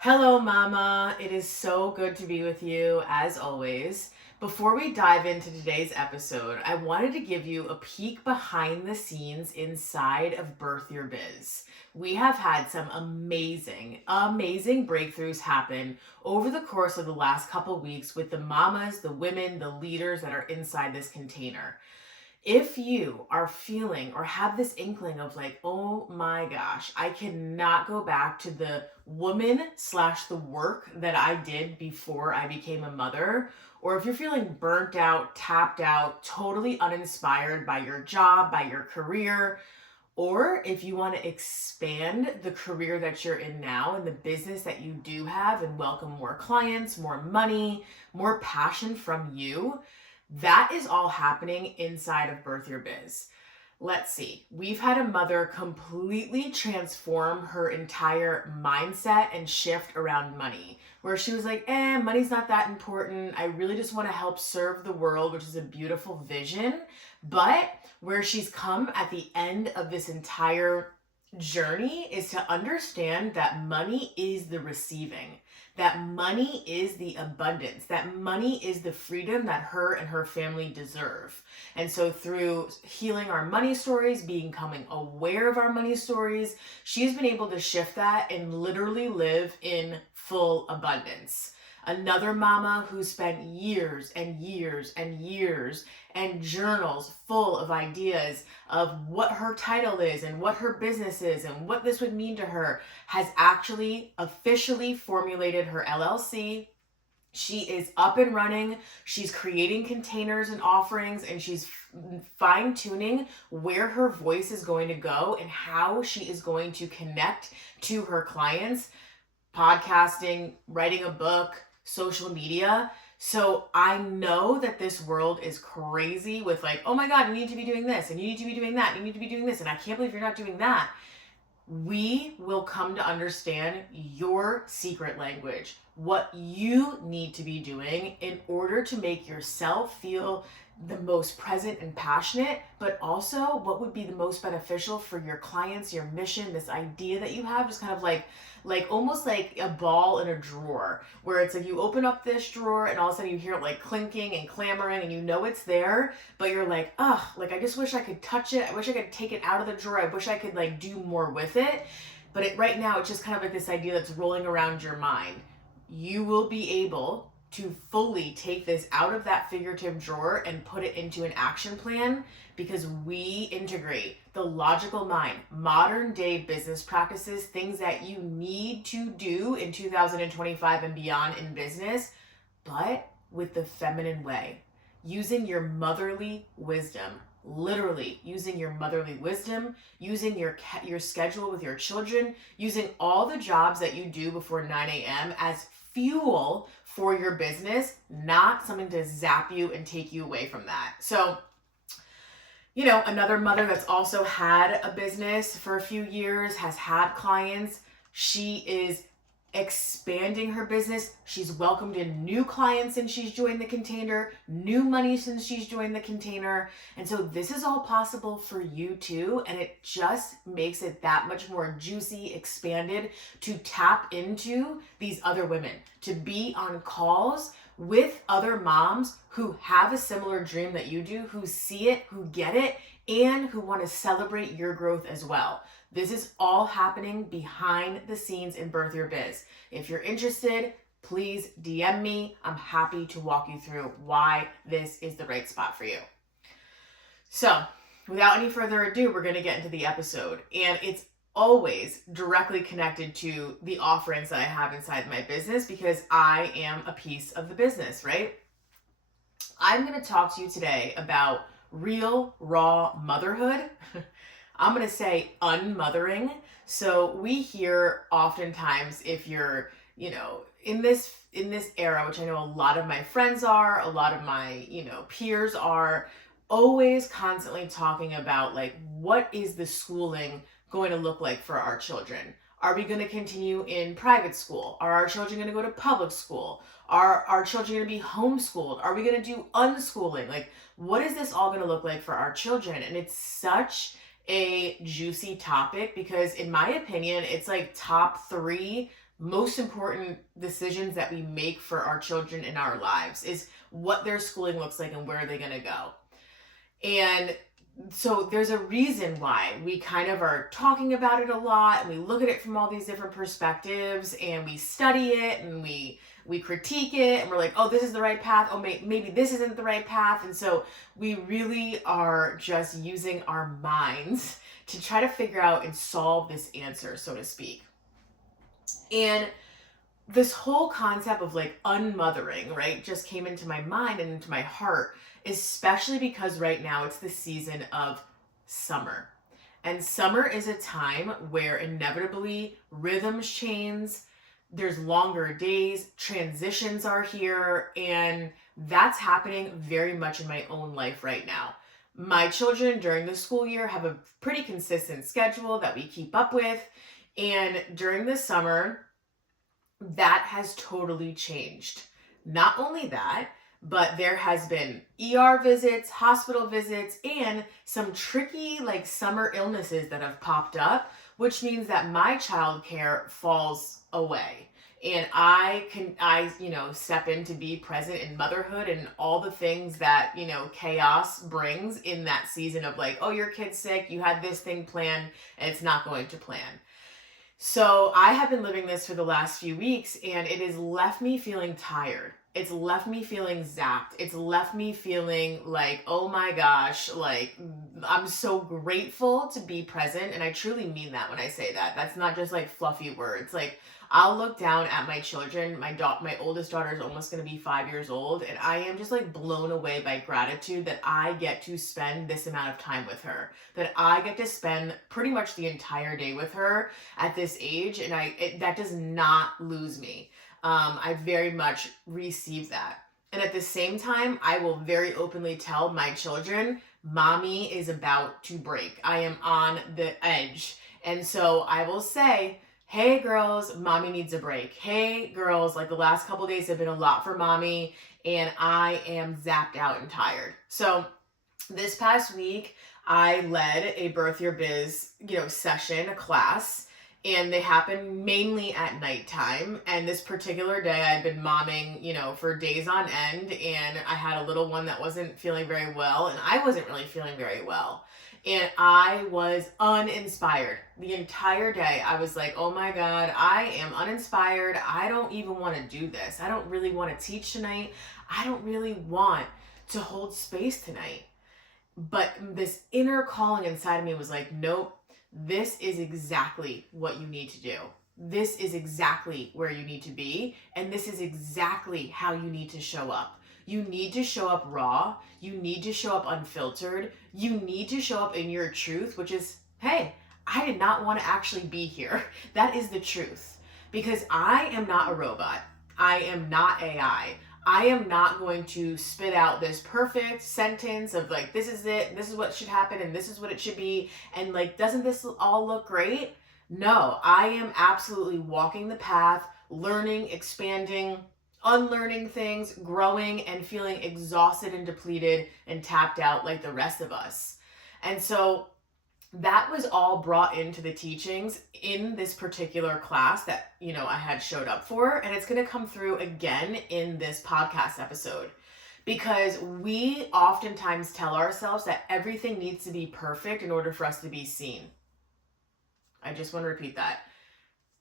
Hello, Mama. It is so good to be with you, as always. Before we dive into today's episode, I wanted to give you a peek behind the scenes inside of Birth Your Biz. We have had some amazing breakthroughs happen over the course of the last couple weeks with the mamas, the women, the leaders that are inside this container. If you are feeling or have this inkling of like, oh my gosh, I cannot go back to the woman slash the work that I did before I became a mother, or if you're feeling burnt out, tapped out, totally uninspired by your job, by your career, or if you want to expand the career that you're in now and the business that you do have and welcome more clients, more money, more passion from you, that is all happening inside of Birth Your Biz. Let's see. We've had a mother completely transform her entire mindset and shift around money, where she was like, money's not that important. I really just want to help serve the world, which is a beautiful vision. But where she's come at the end of this entire journey is to understand that money is the receiving, that money is the abundance, that money is the freedom that her and her family deserve. And so through healing our money stories, becoming aware of our money stories, she's been able to shift that and literally live in full abundance. Another mama who spent years and years and years and journals full of ideas of what her title is and what her business is and what this would mean to her has actually officially formulated her LLC. She is up and running. She's creating containers and offerings, and she's fine tuning where her voice is going to go and how she is going to connect to her clients, podcasting, writing a book, social media. So I know that this world is crazy with like, oh my God, you need to be doing this and you need to be doing that. You need to be doing this. And I can't believe you're not doing that. We will come to understand your secret language, what you need to be doing in order to make yourself feel the most present and passionate, but also what would be the most beneficial for your clients, your mission, this idea that you have, just kind of like almost like a ball in a drawer, where it's like you open up this drawer and all of a sudden you hear it like clinking and clamoring and you know it's there, but you're like, like I just wish I could touch it. I wish I could take it out of the drawer. I wish I could like do more with it. But right now it's just kind of like this idea that's rolling around your mind. You will be able to fully take this out of that figurative drawer and put it into an action plan, because we integrate the logical mind, modern day business practices, things that you need to do in 2025 and beyond in business, but with the feminine way, using your motherly wisdom, literally using your motherly wisdom, using your schedule with your children, using all the jobs that you do before 9 a.m. as fuel for your business, not something to zap you and take you away from that. So, another mother that's also had a business for a few years, has had clients. She is expanding her business. She's welcomed in new clients since she's joined the container, new money since she's joined the container. And so this is all possible for you too. And it just makes it that much more juicy, expanded to tap into these other women, to be on calls with other moms who have a similar dream that you do, who see it, who get it, and who want to celebrate your growth as well. This is all happening behind the scenes in Birth Your Biz. If you're interested, please DM me. I'm happy to walk you through why this is the right spot for you. So, without any further ado, we're going to get into the episode. And it's always directly connected to the offerings that I have inside my business, because I am a piece of the business, right? I'm going to talk to you today about real, raw motherhood. I'm going to say unmothering. So we hear oftentimes, if you're, in this era, which I know a lot of my friends are, a lot of my, peers are, always constantly talking about like, what is the schooling going to look like for our children? Are we going to continue in private school? Are our children going to go to public school? Are our children going to be homeschooled? Are we going to do unschooling? Like, what is this all going to look like for our children? And it's such a juicy topic because, in my opinion, it's like top 3 most important decisions that we make for our children in our lives is what their schooling looks like and where are they going to go. And so there's a reason why we kind of are talking about it a lot, and we look at it from all these different perspectives, and we study it, and we critique it, and we're like, oh, this is the right path. Oh, maybe this isn't the right path. And so we really are just using our minds to try to figure out and solve this answer, so to speak. And this whole concept of like unmothering, right, just came into my mind and into my heart, especially because right now it's the season of summer. And summer is a time where inevitably rhythms change, there's longer days, transitions are here, and that's happening very much in my own life right now. My children during the school year have a pretty consistent schedule that we keep up with, and during the summer, that has totally changed. Not only that, but there has been ER visits, hospital visits, and some tricky like summer illnesses that have popped up, which means that my childcare falls away. And I step in to be present in motherhood and all the things that, chaos brings in that season of like, oh, your kid's sick, you had this thing planned, and it's not going to plan. So I have been living this for the last few weeks, and it has left me feeling tired. It's left me feeling zapped. It's left me feeling like, oh my gosh, like I'm so grateful to be present. And I truly mean that when I say that. That's not just like fluffy words. Like I'll look down at my children. My oldest daughter is almost going to be 5 years old. And I am just like blown away by gratitude that I get to spend this amount of time with her. That I get to spend pretty much the entire day with her at this age. And that does not lose me. I very much receive that. And at the same time, I will very openly tell my children, mommy is about to break. I am on the edge. And so I will say, hey girls, mommy needs a break. Hey girls, like the last couple days have been a lot for mommy and I am zapped out and tired. So this past week, I led a Birth Your Biz, session, a class. And they happen mainly at nighttime. And this particular day, I'd been momming, for days on end. And I had a little one that wasn't feeling very well. And I wasn't really feeling very well. And I was uninspired the entire day. I was like, oh my God, I am uninspired. I don't even want to do this. I don't really want to teach tonight. I don't really want to hold space tonight. But this inner calling inside of me was like, nope. This is exactly what you need to do. This is exactly where you need to be. And this is exactly how you need to show up. You need to show up raw. You need to show up unfiltered. You need to show up in your truth, which is, hey, I did not want to actually be here. That is the truth. Because I am not a robot. I am not AI. I am not going to spit out this perfect sentence of like, this is it, this is what should happen, and this is what it should be, and like, doesn't this all look great? No, I am absolutely walking the path, learning, expanding, unlearning things, growing, and feeling exhausted and depleted and tapped out like the rest of us. And so that was all brought into the teachings in this particular class that, I had showed up for. And it's going to come through again in this podcast episode, because we oftentimes tell ourselves that everything needs to be perfect in order for us to be seen. I just want to repeat that.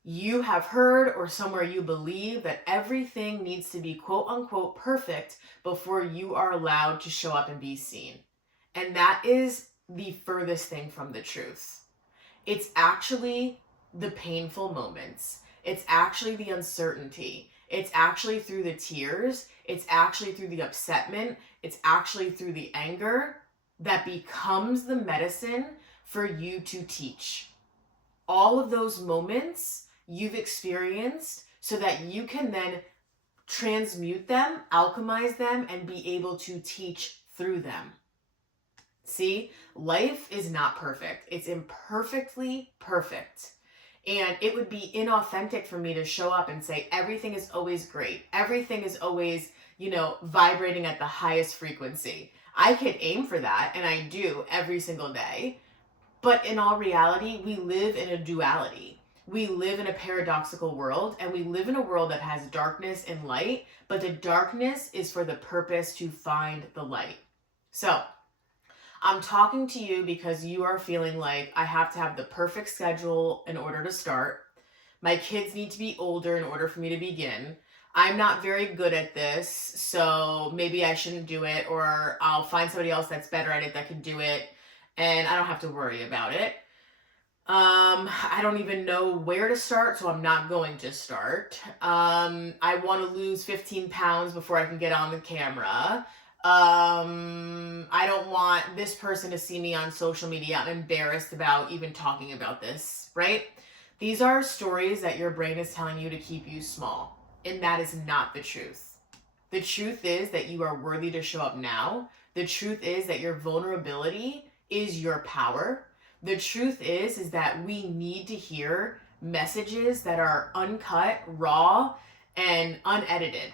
You have heard or somewhere you believe that everything needs to be quote unquote perfect before you are allowed to show up and be seen. And that is the furthest thing from the truth. It's actually the painful moments. It's actually the uncertainty. It's actually through the tears. It's actually through the upsetment. It's actually through the anger that becomes the medicine for you to teach. All of those moments you've experienced so that you can then transmute them, alchemize them, and be able to teach through them. See, life is not perfect. It's imperfectly perfect. And it would be inauthentic for me to show up and say, everything is always great. Everything is always, vibrating at the highest frequency. I could aim for that, and I do every single day. But in all reality, we live in a duality. We live in a paradoxical world, and we live in a world that has darkness and light, but the darkness is for the purpose to find the light. So I'm talking to you because you are feeling like I have to have the perfect schedule in order to start. My kids need to be older in order for me to begin. I'm not very good at this, so maybe I shouldn't do it, or I'll find somebody else that's better at it that can do it, and I don't have to worry about it. I don't even know where to start, so I'm not going to start. I want to lose 15 pounds before I can get on the camera. I don't want this person to see me on social media. I'm embarrassed about even talking about this, right? These are stories that your brain is telling you to keep you small, and that is not the truth. The truth is that you are worthy to show up now. The truth is that your vulnerability is your power. The truth is that we need to hear messages that are uncut, raw, and unedited.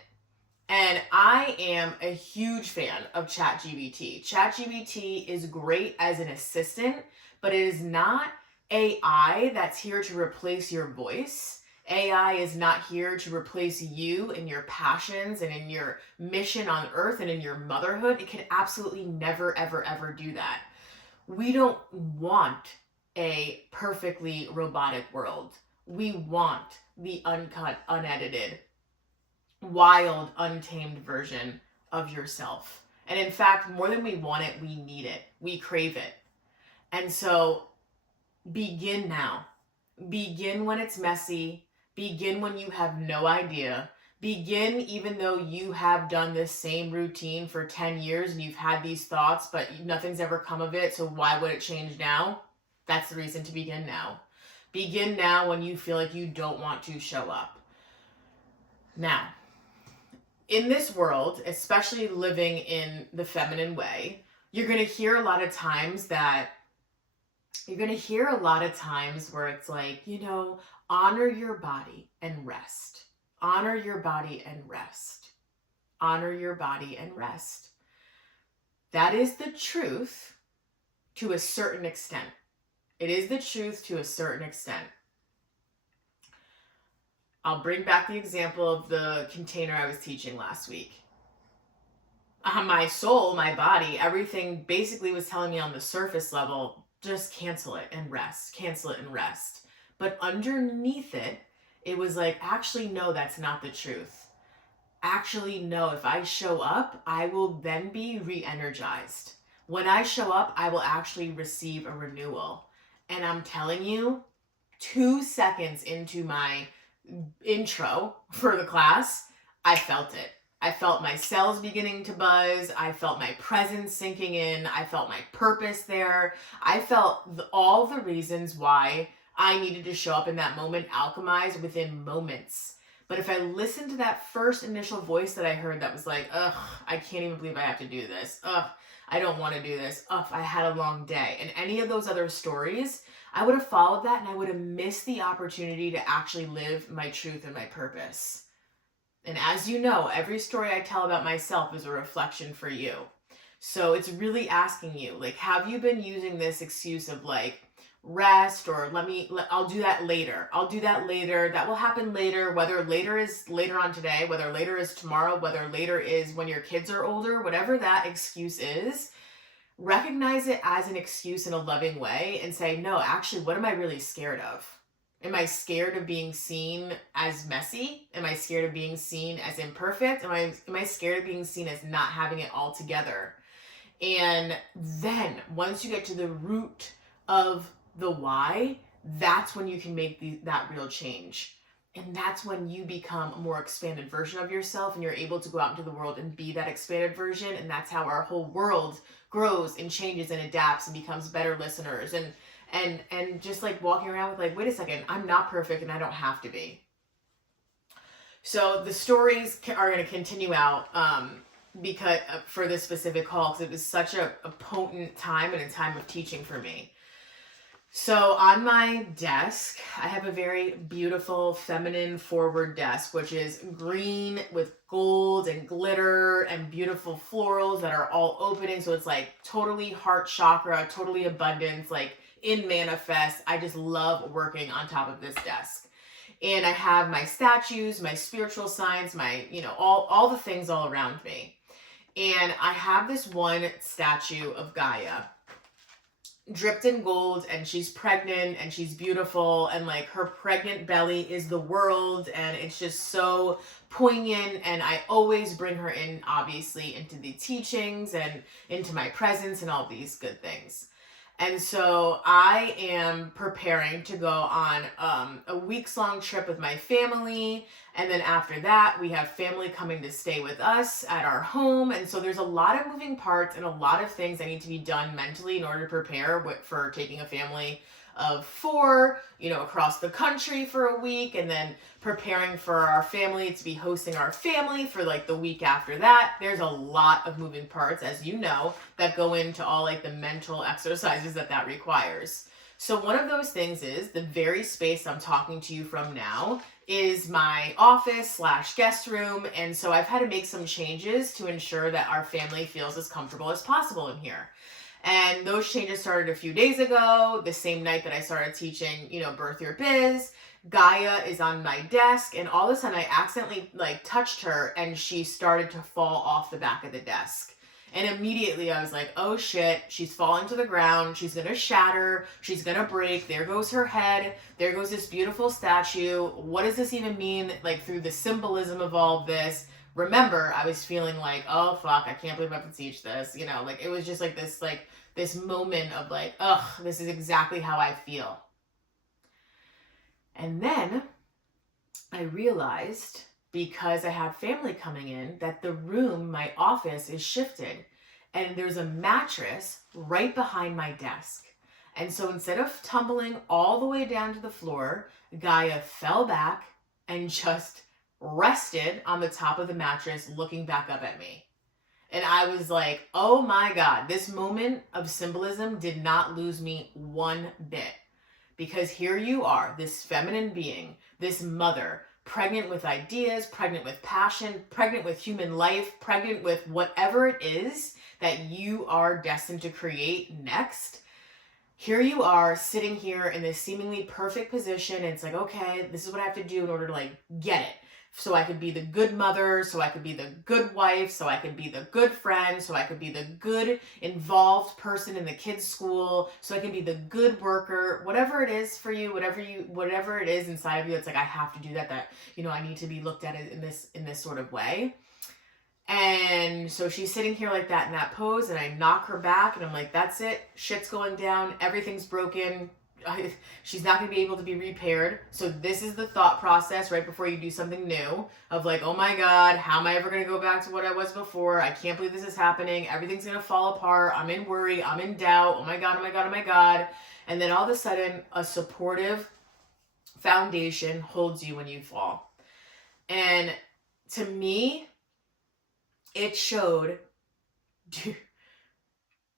And I am a huge fan of ChatGPT. ChatGPT is great as an assistant, but it is not AI that's here to replace your voice. AI is not here to replace you and your passions and in your mission on earth and in your motherhood. It can absolutely never, ever, ever do that. We don't want a perfectly robotic world. We want the uncut, unedited, wild, untamed version of yourself. And in fact, more than we want it, we need it. We crave it. And so begin now. Begin when it's messy. Begin when you have no idea. Begin even though you have done this same routine for 10 years and you've had these thoughts, but nothing's ever come of it. So why would it change now? That's the reason to begin now. Begin now when you feel like you don't want to show up. Now, in this world, especially living in the feminine way, you're going to hear a lot of times where it's like, honor your body and rest. Honor your body and rest. Honor your body and rest. That is the truth to a certain extent. It is the truth to a certain extent. I'll bring back the example of the container I was teaching last week. My soul, my body, everything basically was telling me on the surface level, just cancel it and rest. Cancel it and rest. But underneath it, it was like, actually, no, that's not the truth. Actually, no, if I show up, I will then be re-energized. When I show up, I will actually receive a renewal. And I'm telling you, 2 seconds into my intro for the class, I felt it. I felt my cells beginning to buzz. I felt my presence sinking in. I felt my purpose there. I felt all the reasons why I needed to show up in that moment alchemized within moments. But if I listened to that first initial voice that I heard that was like, ugh, I can't even believe I have to do this. Ugh, I don't want to do this. Ugh, I had a long day. And any of those other stories, I would have followed that and I would have missed the opportunity to actually live my truth and my purpose. And as you know, every story I tell about myself is a reflection for you. So it's really asking you, like, have you been using this excuse of like, rest, or I'll do that later. I'll do that later. That will happen later, whether later is later on today, whether later is tomorrow, whether later is when your kids are older, whatever that excuse is, recognize it as an excuse in a loving way and say, no, actually, what am I really scared of? Am I scared of being seen as messy? Am I scared of being seen as imperfect? Am I scared of being seen as not having it all together? And then once you get to the root of the why, that's when you can make that real change. And that's when you become a more expanded version of yourself and you're able to go out into the world and be that expanded version. And that's how our whole world grows and changes and adapts and becomes better listeners. And just like walking around with like, wait a second, I'm not perfect and I don't have to be. So the stories are going to continue out because for this specific call, because it was such a potent time and a time of teaching for me. So on my desk, I have a very beautiful feminine forward desk, which is green with gold and glitter and beautiful florals that are all opening. So it's like totally heart chakra, totally abundance. Like in manifest. I just love working on top of this desk. And I have my statues, my spiritual signs, my, all the things all around me. And I have this one statue of Gaia dripped in gold, and she's pregnant and she's beautiful, and like her pregnant belly is the world, and it's just so poignant. And I always bring her in, obviously, into the teachings and into my presence and all these good things. And so I am preparing to go on a weeks-long trip with my family. And then after that, we have family coming to stay with us at our home. And so there's a lot of moving parts and a lot of things that need to be done mentally in order to prepare for taking a family of 4, across the country for a week, and then preparing for our family to be hosting our family for like the week after that. There's a lot of moving parts, as you know, that go into all like the mental exercises that requires. So one of those things is the very space I'm talking to you from now is my office / guest room. And so I've had to make some changes to ensure that our family feels as comfortable as possible in here. And those changes started a few days ago, the same night that I started teaching, Birth Your Biz. Gaia is on my desk, and all of a sudden I accidentally touched her, and she started to fall off the back of the desk. And immediately I was like, oh shit, she's falling to the ground. She's going to shatter. She's going to break. There goes her head. There goes this beautiful statue. What does this even mean? Through the symbolism of all of this. Remember, I was feeling like, oh fuck, I can't believe I have to teach this. It was just this moment of ugh, this is exactly how I feel. And then I realized, because I had family coming in, that the room, my office, is shifted. And there's a mattress right behind my desk. And so instead of tumbling all the way down to the floor, Gaia fell back and just rested on the top of the mattress, looking back up at me. And I was like, oh my God, this moment of symbolism did not lose me one bit. Because here you are, this feminine being, this mother, pregnant with ideas, pregnant with passion, pregnant with human life, pregnant with whatever it is that you are destined to create next. Here you are, sitting here in this seemingly perfect position. And it's like, okay, this is what I have to do in order to get it. So I could be the good mother, so I could be the good wife, so I could be the good friend, so I could be the good involved person in the kids' school, so I can be the good worker, whatever it is for you, whatever it is inside of you. It's like, I have to do that, I need to be looked at in this sort of way. And so she's sitting here like that in that pose, and I knock her back, and I'm like, that's it. Shit's going down. Everything's broken. She's not going to be able to be repaired. So this is the thought process right before you do something new of oh my God, how am I ever going to go back to what I was before? I can't believe this is happening. Everything's going to fall apart. I'm in worry. I'm in doubt. Oh my God, oh my God, oh my God. And then all of a sudden, a supportive foundation holds you when you fall. And to me, it showed,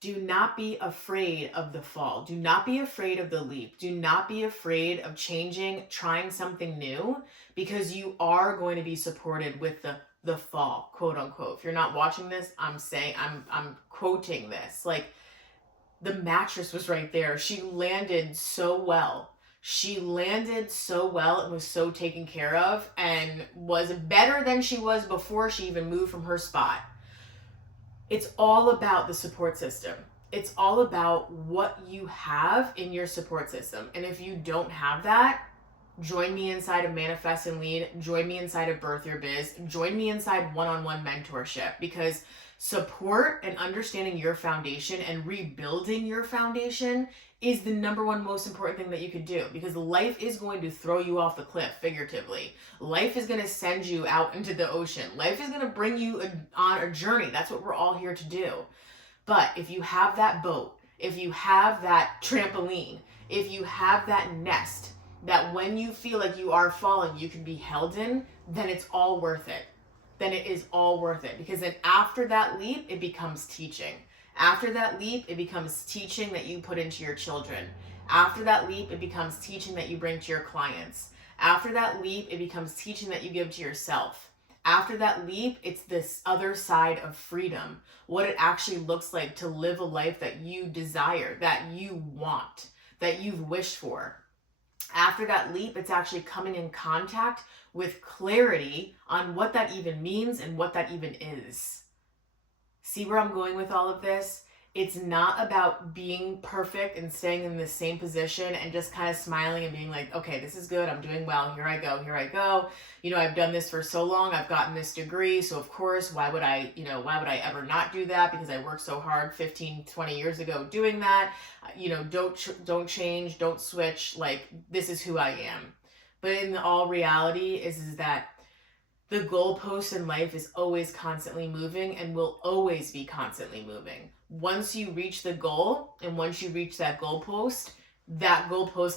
do not be afraid of the fall. Do not be afraid of the leap. Do not be afraid of changing, trying something new, because you are going to be supported with the fall, quote unquote. If you're not watching this, I'm quoting this. The mattress was right there. She landed so well. And was so taken care of, and was better than she was before she even moved from her spot. It's all about the support system. It's all about what you have in your support system. And if you don't have that, join me inside of Manifest and Lead. Join me inside of Birth Your Biz. Join me inside one-on-one mentorship, because support and understanding your foundation and rebuilding your foundation is the number one most important thing that you could do, because life is going to throw you off the cliff, figuratively. Life is going to send you out into the ocean. Life is going to bring you on a journey. That's what we're all here to do. But if you have that boat, if you have that trampoline, if you have that nest, that when you feel like you are falling, you can be held in, then it's all worth it. Then it is all worth it. Because then after that leap, it becomes teaching. After that leap, it becomes teaching that you put into your children. After that leap, it becomes teaching that you bring to your clients. After that leap, it becomes teaching that you give to yourself. After that leap, it's this other side of freedom. What it actually looks like to live a life that you desire, that you want. that you've wished for. After that leap, it's actually coming in contact with clarity on what that even means and what that even is. See where I'm going with all of this? It's not about being perfect and staying in the same position and just kind of smiling and being like, okay, this is good. I'm doing well. Here I go. Here I go. I've done this for so long. I've gotten this degree. So of course, why would I ever not do that? Because I worked so hard 15, 20 years ago doing that. Don't change, don't switch. Like, this is who I am. But in all reality is that the goalpost in life is always constantly moving and will always be constantly moving. Once you reach the goal and once you reach that goalpost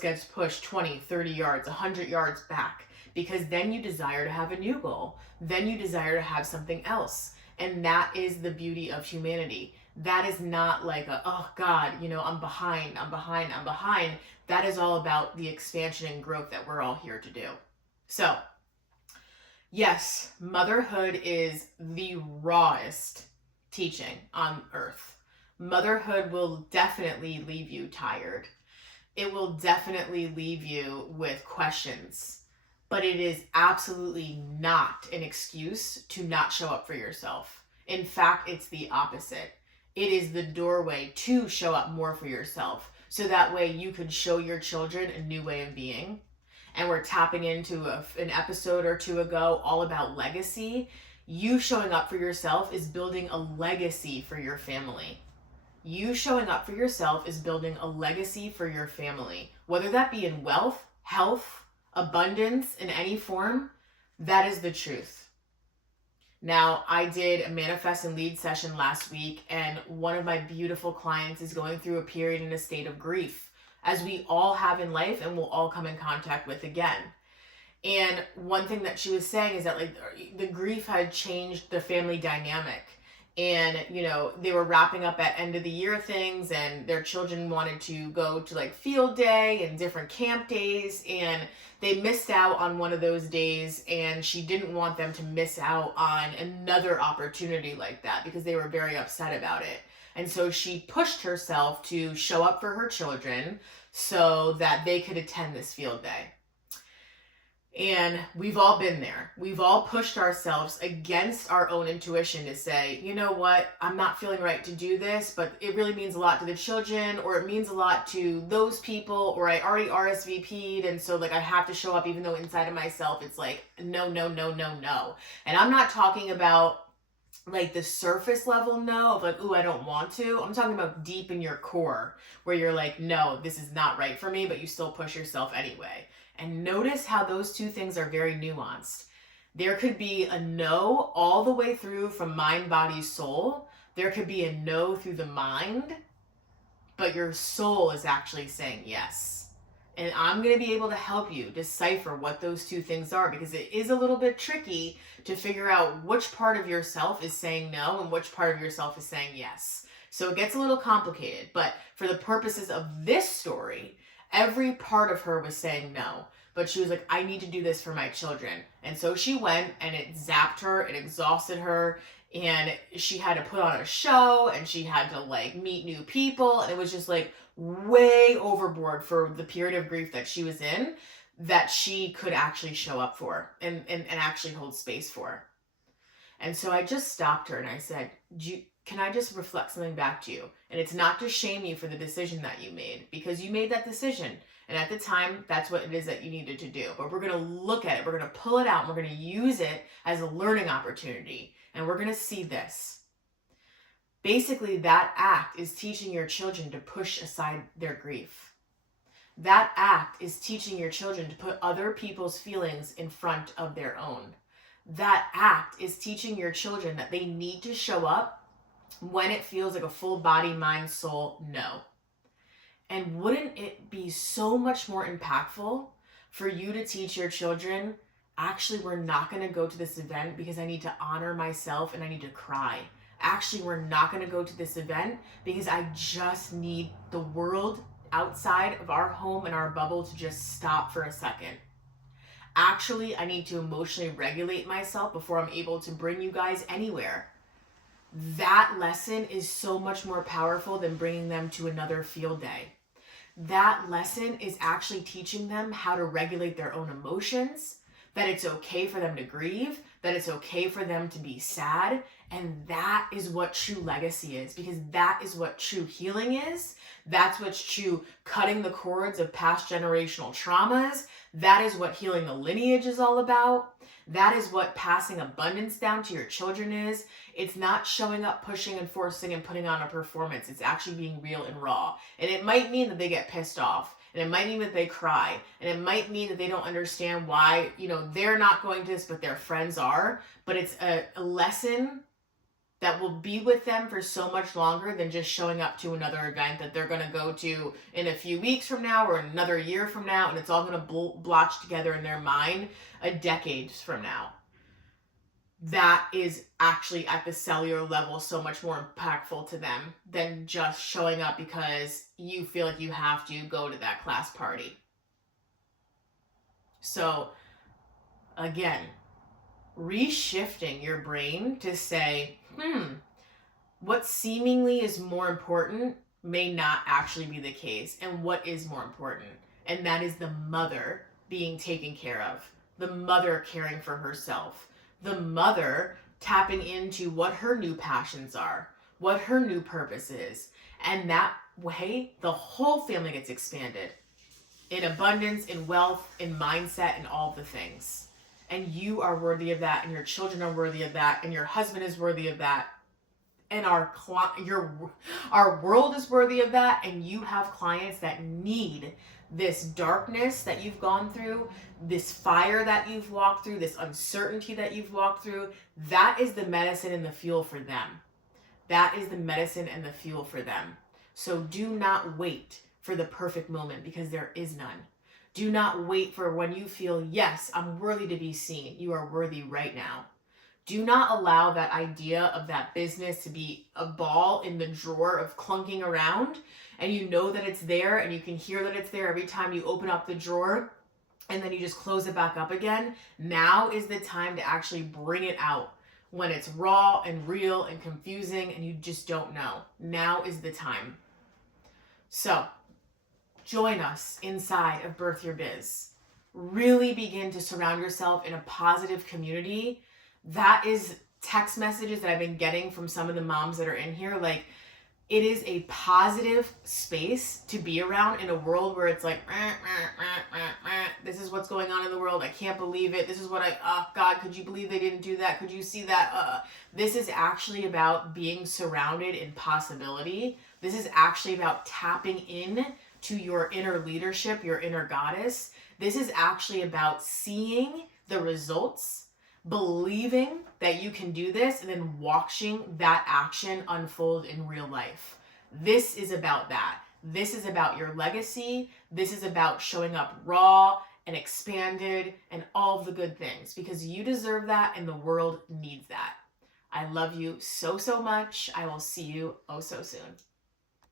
gets pushed 20, 30 yards, 100 yards back, because then you desire to have a new goal. Then you desire to have something else. And that is the beauty of humanity. That is not like oh God, I'm behind. That is all about the expansion and growth that we're all here to do. So, yes, motherhood is the rawest teaching on earth. Motherhood will definitely leave you tired. It will definitely leave you with questions, but it is absolutely not an excuse to not show up for yourself. In fact, it's the opposite. It is the doorway to show up more for yourself, so that way you can show your children a new way of being. And we're tapping into an episode or two ago all about legacy. You showing up for yourself is building a legacy for your family. You showing up for yourself is building a legacy for your family. Whether that be in wealth, health, abundance, in any form, that is the truth. Now, I did a manifest and lead session last week, and one of my beautiful clients is going through a period in a state of grief, as we all have in life and will all come in contact with again. And one thing that she was saying is that the grief had changed the family dynamic. And, they were wrapping up at end of the year things, and their children wanted to go to field day and different camp days, and they missed out on one of those days, and she didn't want them to miss out on another opportunity like that because they were very upset about it. And so she pushed herself to show up for her children so that they could attend this field day. And we've all been there. We've all pushed ourselves against our own intuition to say, you know what, I'm not feeling right to do this, but it really means a lot to the children, or it means a lot to those people, or I already RSVP'd, and so I have to show up, even though inside of myself it's like, no, no, no, no, no. And I'm not talking about the surface level no of ooh, I don't want to. I'm talking about deep in your core where you're like, no, this is not right for me, but you still push yourself anyway. And notice how those two things are very nuanced. There could be a no all the way through from mind, body, soul. There could be a no through the mind, but your soul is actually saying yes. And I'm going to be able to help you decipher what those two things are, because it is a little bit tricky to figure out which part of yourself is saying no and which part of yourself is saying yes. So it gets a little complicated, but for the purposes of this story, every part of her was saying no, but she was like, I need to do this for my children. And so she went, and it zapped her, it exhausted her, and she had to put on a show, and she had to meet new people, and it was just way overboard for the period of grief that she was in, that she could actually show up for and actually hold space for. And so I just stopped her and I said, can I just reflect something back to you? And it's not to shame you for the decision that you made, because you made that decision. And at the time, that's what it is that you needed to do. But we're going to look at it. We're going to pull it out. And we're going to use it as a learning opportunity. And we're going to see this. Basically, that act is teaching your children to push aside their grief. That act is teaching your children to put other people's feelings in front of their own. That act is teaching your children that they need to show up when it feels like a full body, mind, soul, no. And wouldn't it be so much more impactful for you to teach your children, actually, we're not going to go to this event because I need to honor myself and I need to cry. Actually, we're not going to go to this event because I just need the world outside of our home and our bubble to just stop for a second. Actually, I need to emotionally regulate myself before I'm able to bring you guys anywhere. That lesson is so much more powerful than bringing them to another field day. that lesson is actually teaching them how to regulate their own emotions, that it's okay for them to grieve, that it's okay for them to be sad. And that is what true legacy is, because that is what true healing is. That's what's true cutting the cords of past generational traumas. That is what healing the lineage is all about. That is what passing abundance down to your children is. It's not showing up, pushing and forcing and putting on a performance. It's actually being real and raw. And it might mean that they get pissed off. And it might mean that they cry. And it might mean that they don't understand why, they're not going to this, but their friends are. But it's a lesson that will be with them for so much longer than just showing up to another event that they're going to go to in a few weeks from now or another year from now, and it's all going to blotch together in their mind a decade from now. That is actually at the cellular level so much more impactful to them than just showing up because you feel like you have to go to that class party. So again, reshifting your brain to say, what seemingly is more important may not actually be the case. And what is more important? And that is the mother being taken care of, the mother caring for herself, the mother tapping into what her new passions are, what her new purpose is. And that way, the whole family gets expanded in abundance, in wealth, in mindset, and all the things. And you are worthy of that, and your children are worthy of that, and your husband is worthy of that, and our world is worthy of that. And you have clients that need this darkness that you've gone through, this fire that you've walked through, this uncertainty that you've walked through. That is the medicine and the fuel for them. That is the medicine and the fuel for them. So do not wait for the perfect moment, because there is none. Do not wait for when you feel, yes, I'm worthy to be seen. You are worthy right now. Do not allow that idea of that business to be a ball in the drawer of clunking around, and you know that it's there and you can hear that it's there every time you open up the drawer, and then you just close it back up again. Now is the time to actually bring it out when it's raw and real and confusing and you just don't know. Now is the time. So join us inside of Birth Your Biz. Really begin to surround yourself in a positive community. That is text messages that I've been getting from some of the moms that are in here. Like, it is a positive space to be around in a world where it's like, this is what's going on in the world. I can't believe it. This is what God, could you believe they didn't do that? Could you see that? This is actually about being surrounded in possibility. This is actually about tapping in to your inner leadership, your inner goddess. This is actually about seeing the results, believing that you can do this, and then watching that action unfold in real life. This is about that. This is about your legacy. This is about showing up raw and expanded and all of the good things, because you deserve that and the world needs that. I love you so, so much. I will see you oh so soon.